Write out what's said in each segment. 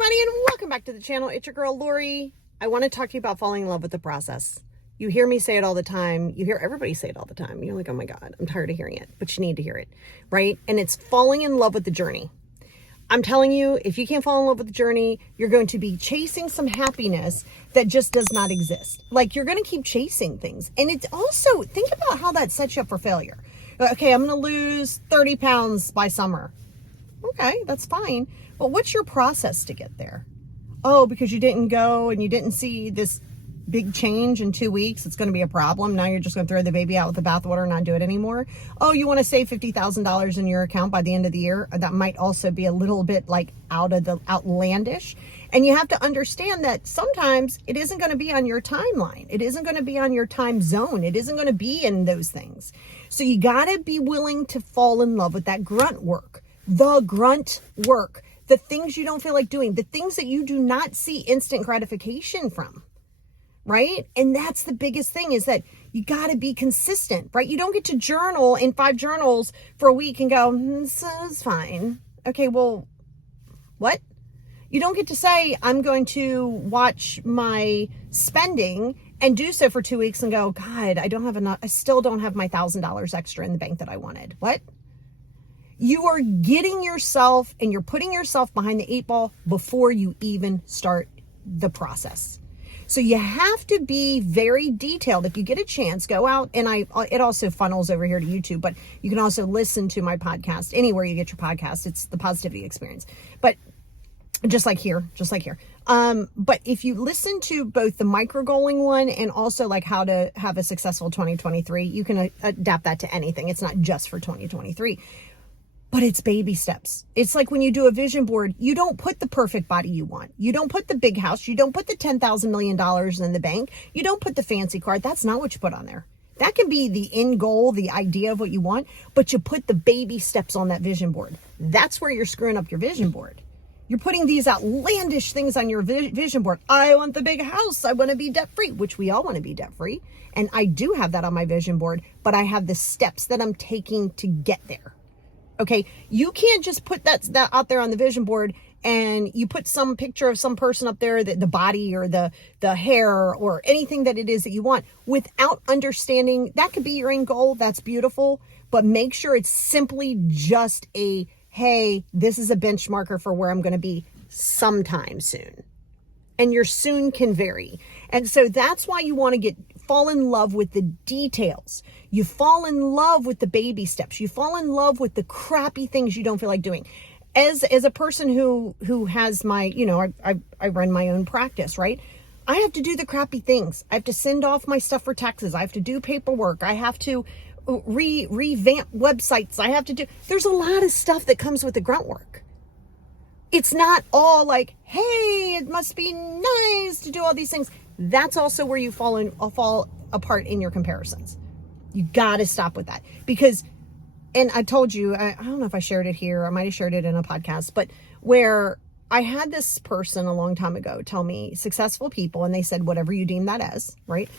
everybody, and welcome back to the channel. It's your girl, Lori. I want to talk to you about falling in love with the process. You hear me say it all the time. You hear everybody say it all the time. You're like, oh my God, I'm tired of hearing it, but you need to hear it, right? And it's falling in love with the journey. I'm telling you, if you can't fall in love with the journey, you're going to be chasing some happiness that just does not exist. Like, you're going to keep chasing things. And it's also, think about how that sets you up for failure. Okay, I'm going to lose 30 pounds by summer. Okay, that's fine. But what's your process to get there? Oh, because you didn't go and you didn't see this big change in 2 weeks, it's going to be a problem. Now you're just going to throw the baby out with the bathwater and not do it anymore. Oh, you want to save $50,000 in your account by the end of the year? That might also be a little bit like outlandish. And you have to understand that sometimes it isn't going to be on your timeline. It isn't going to be on your time zone. It isn't going to be in those things. So you got to be willing to fall in love with that grunt work. The grunt work, the things you don't feel like doing, the things that you do not see instant gratification from, right? And that's the biggest thing, is that you got to be consistent, right? You don't get to journal in 5 journals for a week and go, so it's fine. Okay, well, what? You don't get to say, I'm going to watch my spending and do so for 2 weeks and go, God, I don't have enough. I still don't have my $1,000 extra in the bank that I wanted. What? You are getting yourself and you're putting yourself behind the 8 ball before you even start the process. So you have to be very detailed. If you get a chance, go out, and it also funnels over here to YouTube, but you can also listen to my podcast anywhere you get your podcast. It's the Positivity Experience, but just like here. But if you listen to both the micro goaling one and also like how to have a successful 2023, you can adapt that to anything. It's not just for 2023. But it's baby steps. It's like when you do a vision board, you don't put the perfect body you want. You don't put the big house. You don't put the $10,000 million in the bank. You don't put the fancy car. That's not what you put on there. That can be the end goal, the idea of what you want, but you put the baby steps on that vision board. That's where you're screwing up your vision board. You're putting these outlandish things on your vision board. I want the big house. I want to be debt-free, which we all want to be debt-free. And I do have that on my vision board, but I have the steps that I'm taking to get there. Okay, you can't just put that out there on the vision board and you put some picture of some person up there, the body or the hair or anything that it is that you want, without understanding. That could be your end goal. That's beautiful. But make sure it's simply just a, hey, this is a benchmarker for where I'm going to be sometime soon. And your soon can vary. And so that's why you want to fall in love with the details. You fall in love with the baby steps. You fall in love with the crappy things you don't feel like doing. As a person who has my, I run my own practice, right? I have to do the crappy things. I have to send off my stuff for taxes. I have to do paperwork. I have to revamp websites. There's a lot of stuff that comes with the grunt work. It's not all like, hey, it must be nice to do all these things. That's also where you fall apart in your comparisons. You got to stop with that, because, and I told you, I don't know if I shared it here, I might have shared it in a podcast, but where I had this person a long time ago tell me, successful people, and they said, whatever you deem that as, right?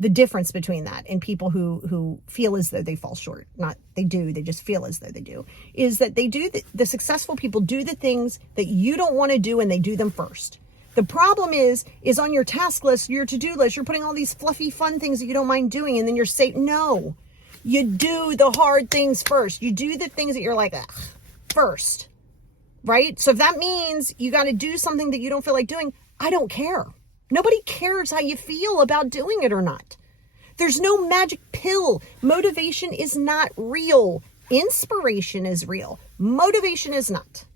The difference between that and people who feel as though they fall short, not they do, they just feel as though they do, is that they do, the successful people do the things that you don't want to do, and they do them first. The problem is on your task list, your to-do list, you're putting all these fluffy, fun things that you don't mind doing, and then you're saying, no, you do the hard things first. You do the things that you're like, ugh, first, right? So if that means you got to do something that you don't feel like doing, I don't care. Nobody cares how you feel about doing it or not. There's no magic pill. Motivation is not real. Inspiration is real. Motivation is not.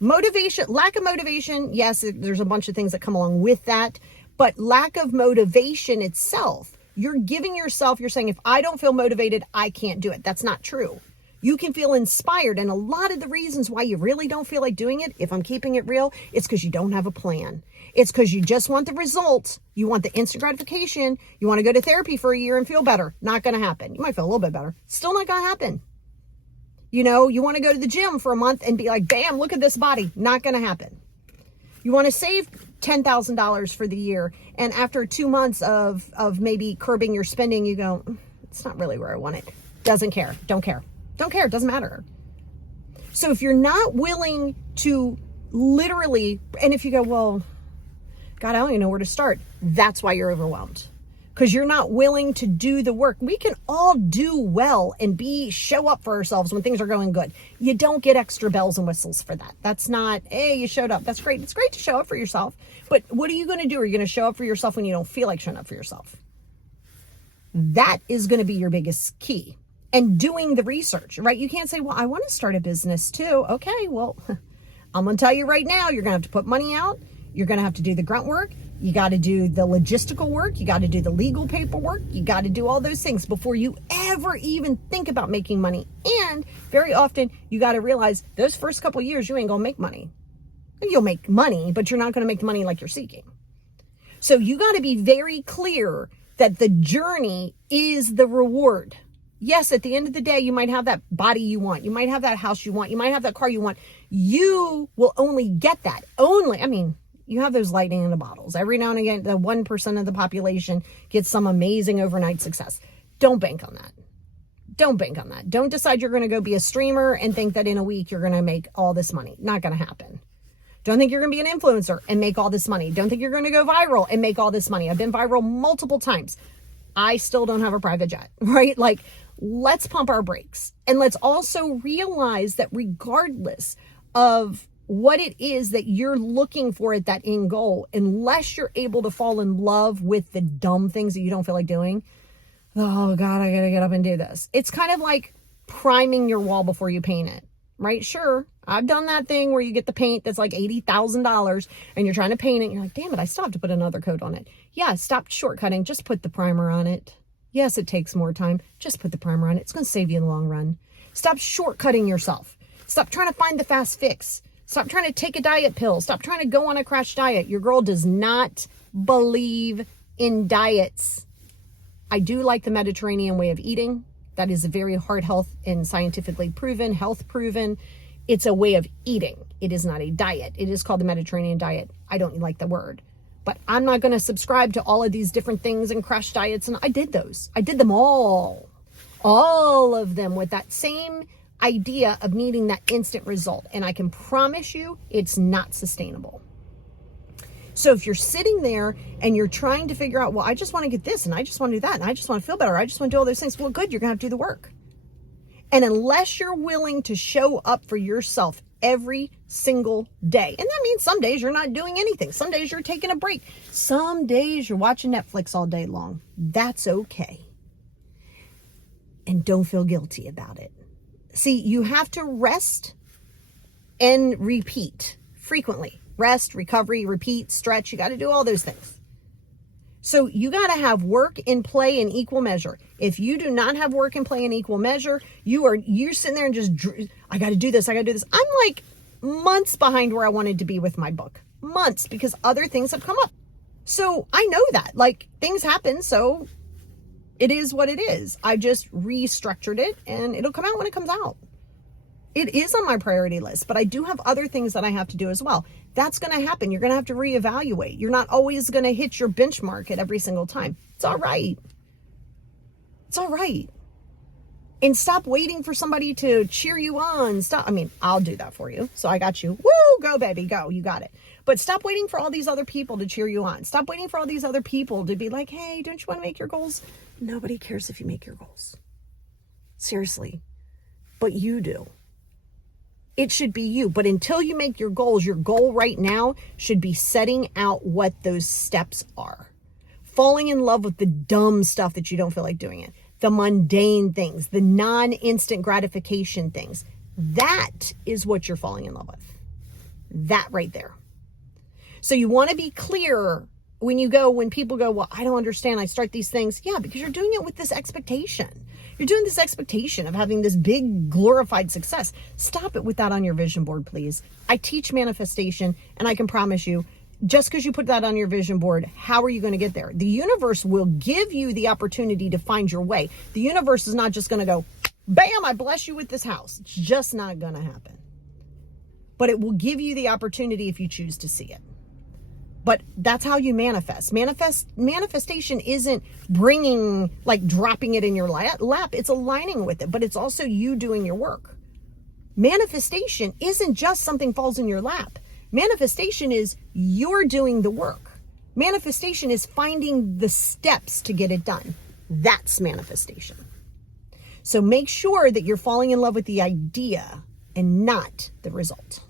Motivation, lack of motivation, yes, there's a bunch of things that come along with that, but lack of motivation itself, you're giving yourself, you're saying, if I don't feel motivated, I can't do it. That's not true. You can feel inspired, and a lot of the reasons why you really don't feel like doing it, if I'm keeping it real, it's because you don't have a plan. It's because you just want the results. You want the instant gratification. You want to go to therapy for a year and feel better. Not going to happen. You might feel a little bit better. Still not going to happen. You want to go to the gym for a month and be like, bam, look at this body. Not going to happen. You want to save $10,000 for the year, and after 2 months of maybe curbing your spending, you go, it's not really where I want it. Doesn't care. Don't care. Don't care. It doesn't matter. So if you're not willing to literally, and if you go, well, God, I don't even know where to start. That's why you're overwhelmed. Because you're not willing to do the work. We can all do well and show up for ourselves when things are going good. You don't get extra bells and whistles for that. That's not, hey, you showed up. That's great. It's great to show up for yourself. But what are you going to do? Are you going to show up for yourself when you don't feel like showing up for yourself? That is going to be your biggest key. And doing the research, right? You can't say, well, I want to start a business too. Okay, well, I'm going to tell you right now, you're going to have to put money out. You're going to have to do the grunt work. You got to do the logistical work. You got to do the legal paperwork. You got to do all those things before you ever even think about making money. And very often you got to realize those first couple of years, you ain't going to make money. You'll make money, but you're not going to make the money like you're seeking. So you got to be very clear that the journey is the reward. Yes, at the end of the day, you might have that body you want. You might have that house you want. You might have that car you want. You will only get that. You have those lightning in the bottles. Every now and again, the 1% of the population gets some amazing overnight success. Don't bank on that. Don't bank on that. Don't decide you're going to go be a streamer and think that in a week you're going to make all this money. Not going to happen. Don't think you're going to be an influencer and make all this money. Don't think you're going to go viral and make all this money. I've been viral multiple times. I still don't have a private jet, right? Like, let's pump our brakes. And let's also realize that regardless of what it is that you're looking for at that end goal, unless you're able to fall in love with the dumb things that you don't feel like doing, oh God, I gotta get up and do this. It's kind of like priming your wall before you paint it, right? Sure, I've done that thing where you get the paint that's like $80,000 and you're trying to paint it and you're like, damn it, I still have to put another coat on it. Yeah, stop shortcutting, just put the primer on it. Yes, it takes more time, just put the primer on it. It's gonna save you in the long run. Stop shortcutting yourself. Stop trying to find the fast fix. Stop trying to take a diet pill. Stop trying to go on a crash diet. Your girl does not believe in diets. I do like the Mediterranean way of eating. That is a very hard health and scientifically proven, health proven. It's a way of eating. It is not a diet. It is called the Mediterranean diet. I don't like the word. But I'm not going to subscribe to all of these different things and crash diets. And I did those. I did them all. All of them with that same idea of needing that instant result. And I can promise you it's not sustainable. So if you're sitting there and you're trying to figure out, well, I just want to get this and I just want to do that and I just want to feel better. I just want to do all those things. Well, good. You're going to have to do the work. And unless you're willing to show up for yourself every single day, and that means some days you're not doing anything. Some days you're taking a break. Some days you're watching Netflix all day long. That's okay. And don't feel guilty about it. See, you have to rest and repeat frequently. Rest, recovery, repeat, stretch. You got to do all those things. So you got to have work and play in equal measure. If you do not have work and play in equal measure, you're sitting there and just, I got to do this. I got to do this. I'm like months behind where I wanted to be with my book. Months, because other things have come up. So I know that, like, things happen. So it is what it is. I just restructured it and it'll come out when it comes out. It is on my priority list, but I do have other things that I have to do as well. That's going to happen. You're going to have to reevaluate. You're not always going to hit your benchmark at every single time. It's all right. It's all right. And stop waiting for somebody to cheer you on. I'll do that for you. So I got you. Woo, go baby, go. You got it. But stop waiting for all these other people to cheer you on. Stop waiting for all these other people to be like, hey, don't you want to make your goals? Nobody cares if you make your goals. Seriously. But you do. It should be you. But until you make your goals, your goal right now should be setting out what those steps are. Falling in love with the dumb stuff that you don't feel like doing it. The mundane things, the non-instant gratification things. That is what you're falling in love with. That right there. So you want to be clear when people go, well, I don't understand. I start these things. Yeah, because you're doing it with this expectation. You're doing this expectation of having this big glorified success. Stop it with that on your vision board, please. I teach manifestation, and I can promise you, just because you put that on your vision board, how are you going to get there? The universe will give you the opportunity to find your way. The universe is not just going to go, bam, I bless you with this house. It's just not going to happen. But it will give you the opportunity if you choose to see it. But that's how you manifest. Manifestation isn't dropping it in your lap. It's aligning with it, but it's also you doing your work. Manifestation isn't just something falls in your lap. Manifestation is you're doing the work. Manifestation is finding the steps to get it done. That's manifestation. So make sure that you're falling in love with the idea and not the result.